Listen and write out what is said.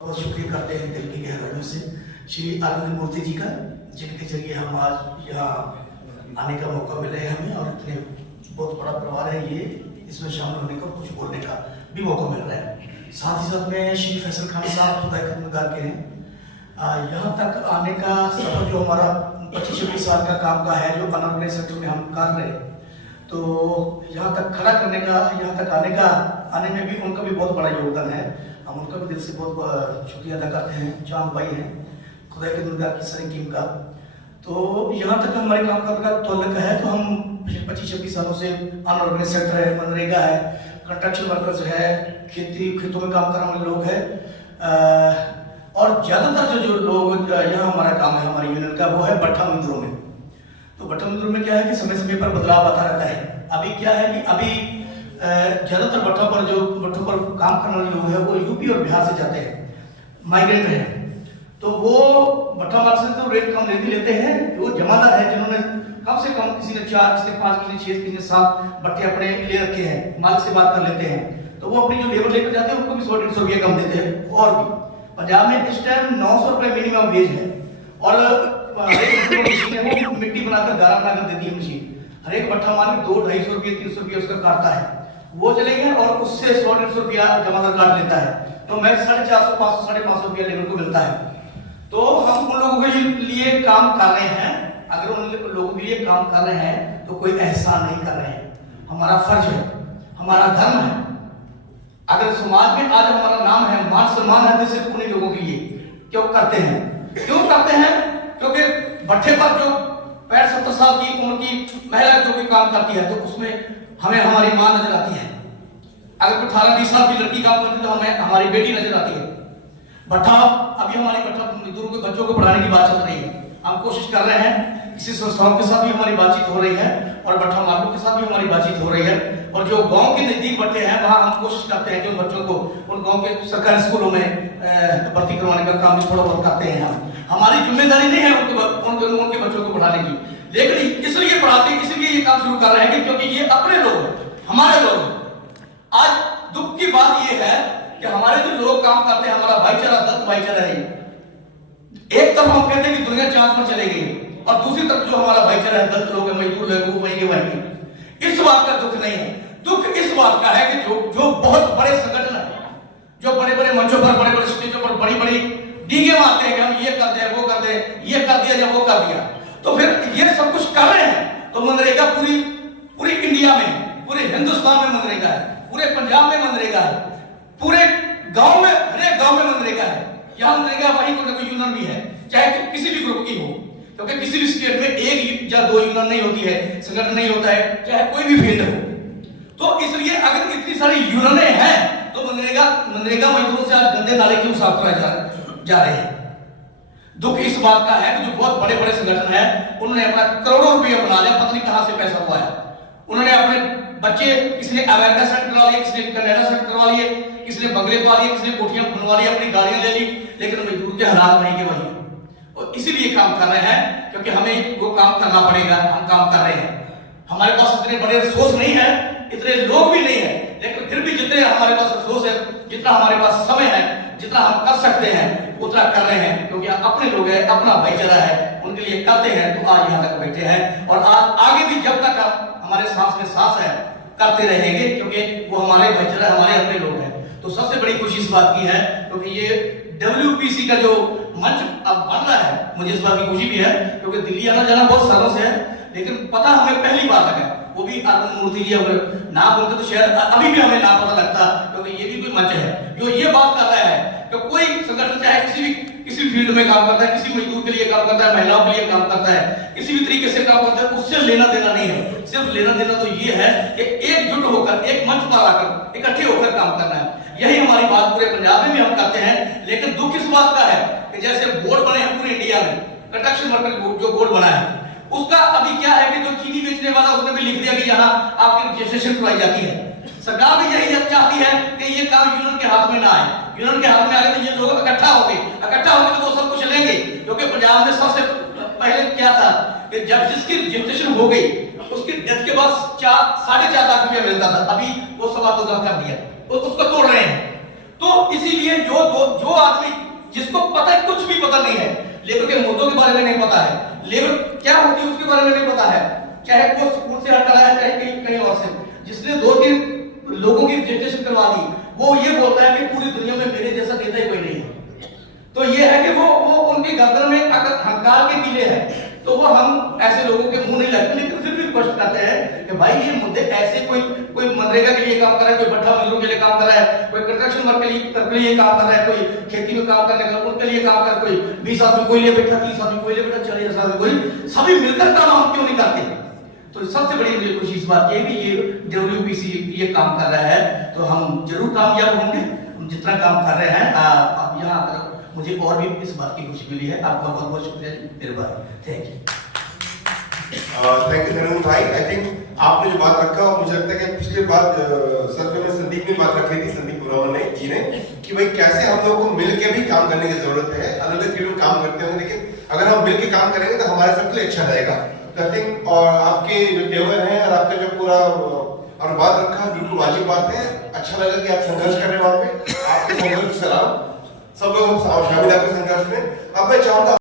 बहुत शुक्रिया करते हैं दिल की गहराइयों से श्री आनंद मूर्ति जी का, जिनके जरिए हम आज यहाँ आने का मौका मिला है हमें, और इतने बहुत बड़ा परिवार है ये, इसमें शामिल होने का, कुछ बोलने का भी मौका मिल रहा है। साथ ही साथ में श्री फैसल खान साहब खुदा खिदमतगार के हैं। यहाँ तक आने का सफर जो हमारा 25-26 साल का काम का है, जो अनऑर्गेनाइज सेक्टर में हम कर रहे हैं, तो यहाँ तक खड़ा करने का, यहाँ तक आने में भी उनका भी बहुत बड़ा योगदान है। हम उनका भी दिल से बहुत शुक्रिया अदा करते हैं। चांद भाई हैं खुदा के दुर्गा की सारी टीम का। तो यहाँ तक हमारे काम का तल्लुक है, तो हम पिछले 25-26 सालों से अनऑर्गेनाइज सेक्टर है, मनरेगा है, कंस्ट्रक्शन वर्कर्स है, खेतों में काम करने वाले लोग हैं, और ज्यादातर जो लोग यहाँ हमारा काम है हमारी यूनियन का, वो है भट्ठा मजदूरों में। तो भट्ठा मजदूरों में क्या है कि समय समय पर बदलाव आता रहता है। अभी क्या है कि अभी ज्यादातर भट्ठों पर काम करने वाले लोग हैं वो यूपी और बिहार से जाते हैं, माइग्रेंट हैं। तो वो भट्ठा मालिक से तो रेट कम लेते हैं। वो जमादार है जिन्होंने कम से कम, किसी ने 4, किसी ने 5, किसी ने 6, किसी ने 7 भट्टे अपने ले रखे हैं, मालिक से बात कर लेते हैं, तो वो अपनी जो लेबर लेकर जाते हैं उनको भी 100-150 रुपये कम देते हैं। और भी पंजाब में इस टाइम 900 रुपये मिनिमम वेज है, और मशीन वो मिट्टी बनाकर गारा बनाकर देती है मशीन। हर एक भट्ठा मालिक 200-250 रुपये 300 रुपये उसका काटता है, वो चलेंगे और उससे 100-150 रुपया जमादार काट लेता है। तो मैं 450, 500, 550 रुपया लेबर को मिलता है। तो हम उन लोगों के लिए काम कर रहे हैं। अगर उन लोगों के लिए काम कर रहे हैं तो कोई एहसान नहीं कर रहे हैं, हमारा फर्ज है, हमारा धर्म है। अगर समाज में आज हमारा नाम है, मान सम्मान है, तो सिर्फ उन्हीं लोगों के लिए क्यों करते हैं? क्योंकि भट्ठे पर जो 65-70 साल की उम्र की महिला जो भी काम करती है, तो उसमें हमें हमारी मां नजर आती है। अगर 18-20 साल की लड़की काम करती है तो हमें हमारी बेटी नजर आती है। भट्ठा, अभी हमारी भट्ठा मजदूरों के बच्चों को पढ़ाने की बात चल रही है। हम कोशिश कर रहे हैं, किसी संस्थाओं के साथ भी हमारी बातचीत हो रही है, और भट्ठा मालिकों के साथ भी हमारी बातचीत हो रही है। और जो गांव के नजदीक भट्टे हैं, वहां हम कोशिश करते हैं कि उन बच्चों को उन गांव के सरकारी स्कूलों में भर्ती करवाने का काम भी थोड़ा बहुत करते हैं। हमारी जिम्मेदारी नहीं है उनके बच्चों को पढ़ाने की, लेकिन इसलिए पढ़ाते हैं, इसलिए ये काम शुरू कर रहे हैं क्योंकि ये अपने लोग हैं, हमारे लोग हैं। आज दुख की बात ये है कि हमारे जो लोग काम करते हैं, हमारा भाईचारा दत्त भाईचारा है। एक तरफ हम कहते हैं कि दुनिया चांद पर चले गई, और दूसरी तरफ जो हमारा भाईचारा है, दत्त लोग हैं, मजदूर लोग, वो वहीं। इस बात का दुख नहीं है। दुख इस बात का है कि जो बहुत बड़े संगठन है, जो बड़े-बड़े मंचों पर, बड़े-बड़े स्टेजों पर बड़ी-बड़ी डींगे मारते हैं कि हम ये कर दे, वो कर दे, ये कर दिया या वो कर दिया, तो फिर ये सब कुछ कर रहे हैं। तो मनरेगा पूरी इंडिया में, पूरे हिंदुस्तान में मनरेगा है, पूरे पंजाब में मनरेगा है, पूरे गांव में, हर एक गांव में मनरेगा है। यहाँ मनरेगा वहीं कोई ना कोई यूनियन भी है, चाहे किसी भी ग्रुप की हो, क्योंकि किसी भी स्टेट में 1 या 2 यूनियन नहीं होती है, संगठन नहीं होता है, चाहे कोई भी फील्ड हो। तो इसलिए अगर इतनी सारी यूनियनें हैं, तो मनरेगा मजदूरों से आज गंदे नाले क्यों साफ कराए जा रहे हैं? दुख इस बात का है कि जो बहुत बड़े-बड़े संगठन है, उन्होंने अपना करोड़ों रुपया बना लिया, पता नहीं कहां से पैसा हुआ है। उन्होंने अपने बच्चे, किसी ने अमेरिका सेट करवा लिए, किसी ने कनाडा सेट करवा लिए, किसी ने बंगले पा लिए, किसी ने कोठियां बनवा ली, अपनी गाड़ियां ले ली, लेकिन मजदूर के हालात वहीं के वहीं। और इसीलिए काम कर रहे हैं क्योंकि हमें वो काम करना पड़ेगा। हम काम कर रहे हैं, हमारे पास इतने बड़े रिसोर्स नहीं है, इतने लोग भी नहीं है, लेकिन फिर भी जितने हमारे पास रिसोर्स है, जितना हमारे पास समय है, जितना हम कर सकते हैं उतना कर रहे हैं, क्योंकि अपने लोग हैं, अपना भाईचारा है, उनके लिए करते हैं। तो आज यहाँ तक बैठे हैं, और आज आगे भी जब तक हमारे सांस में सांस है करते रहेंगे, क्योंकि वो हमारे भाईचारा, हमारे अपने लोग हैं। तो सबसे बड़ी खुशी इस बात की है, क्योंकि ये WPC का जो मंच अब बन रहा है, मुझे इस बात की खुशी भी है, क्योंकि दिल्ली आना जाना बहुत सालों से है, लेकिन पता हमें पहली बार लगा, वो भी आनंद मूर्ति जी अगर नाम बोलते तो शायद अभी भी हमें नाम पता लगता, क्योंकि ये भी कोई मंच है जो ये बात कर रहा है कि कोई संगठन चाहे किसी फील्ड में काम करता है, किसी मजदूर के लिए काम करता है, महिलाओं के लिए काम करता है, किसी भी तरीके से काम करता है, उससे लेना देना नहीं है। सिर्फ लेना देना तो ये है कि एकजुट होकर, एक मंच पर आकर, इकट्ठे होकर काम करना है। यही हमारी बात पूरे पंजाब में भी हम करते हैं। लेकिन दुख इस बात का है कि जैसे बोर्ड बने हैं पूरे इंडिया में, कंस्ट्रक्शन वर्कर जो बोर्ड बना है, उसका अभी क्या है कि जो चीनी बेचने वाला, उसने भी लिख दिया कि यहाँ आपकी रजिस्ट्रेशन करवाई जाती है। सरकार भी यही चाहती है कि ये काम यूनियन के हाथ में ना आए। यूनियन के हाथ में आए तो ये लोग इकट्ठा होंगे तो वो सब कुछ लेंगे। क्योंकि पंजाब में सबसे पहले क्या था कि जब जिसकी रजिस्ट्रेशन हो गई, उसकी डेथ के बाद 4-4.5 लाख रुपया मिलता था, अभी वो 2.25 लाख कर दिया, उसको तोड़ रहे हैं। तो इसीलिए जो आदमी जिसको पता है, कुछ भी पता नहीं है, लेबर के मुद्दों के बारे में नहीं पता है, लेबर क्या होती है उसके बारे में नहीं पता है, चाहे वो स्कूल से हटा है चाहे कहीं और से, जिसने 2-3 लोगों की रजिस्ट्रेशन करवा दी, वो ये बोलता है कि पूरी दुनिया में मेरे जैसा नेता ही कोई नहीं है। तो ये है कि वो उनकी गर्दन में अगर अहंकार के किले है, तो वो हम ऐसे लोगों के मुंह नहीं लगते, लेकिन फिर भी स्पष्ट करते हैं कि भाई ये मुद्दे ऐसे कोई मनरेगा के लिए काम कर रहा है, कोई भट्ठा मजदूरों के लिए काम कर रहा है, कोई कंस्ट्रक्शन वर्क के लिए काम कर रहा है, कोई खेती में काम करने का उनके लिए काम कर, कोई 20 आदमी कोई ले बैठा, 30 आदमी कोई ले बैठा, 40 आदमी कोई, सभी मिलकर काम हम क्यों नहीं करते? तो सबसे बड़ी मुझे खुशी इस बात की है कि ये डब्ल्यूपीसी ये काम कर रहा है, तो हम जरूर कामयाब होंगे। हम जितना काम कर रहे हैं अब यहाँ मुझे और भी इस बात की खुशी मिली है। आपका बहुत बहुत शुक्रिया जी, मेहरबानी, thank you. Thank you Dhananjay भाई। आई थिंक आपने जो बात रखा, और मुझे लगता है कि पिछले बात सत्र में संदीप ने बात रखी थी, संदीप पुरोहित ने जी ने, कि भाई कैसे हम लोगों को मिलकर भी काम करने की जरूरत है। अलग अलग फील्ड में काम करते होंगे, लेकिन अगर हम मिलकर काम करेंगे तो हमारे सबके लिए अच्छा रहेगा। आई थिंक और आपके जो टेबल है और आपका जो पूरा और बात रखा, बिल्कुल वाजिब बात है। अच्छा लगा कि आप संघर्ष कर रहे हैं वहां पे, आपके संघर्ष सलाम, सब लोग हम शामिल आपके संघर्ष में। अब मैं चाहूंगा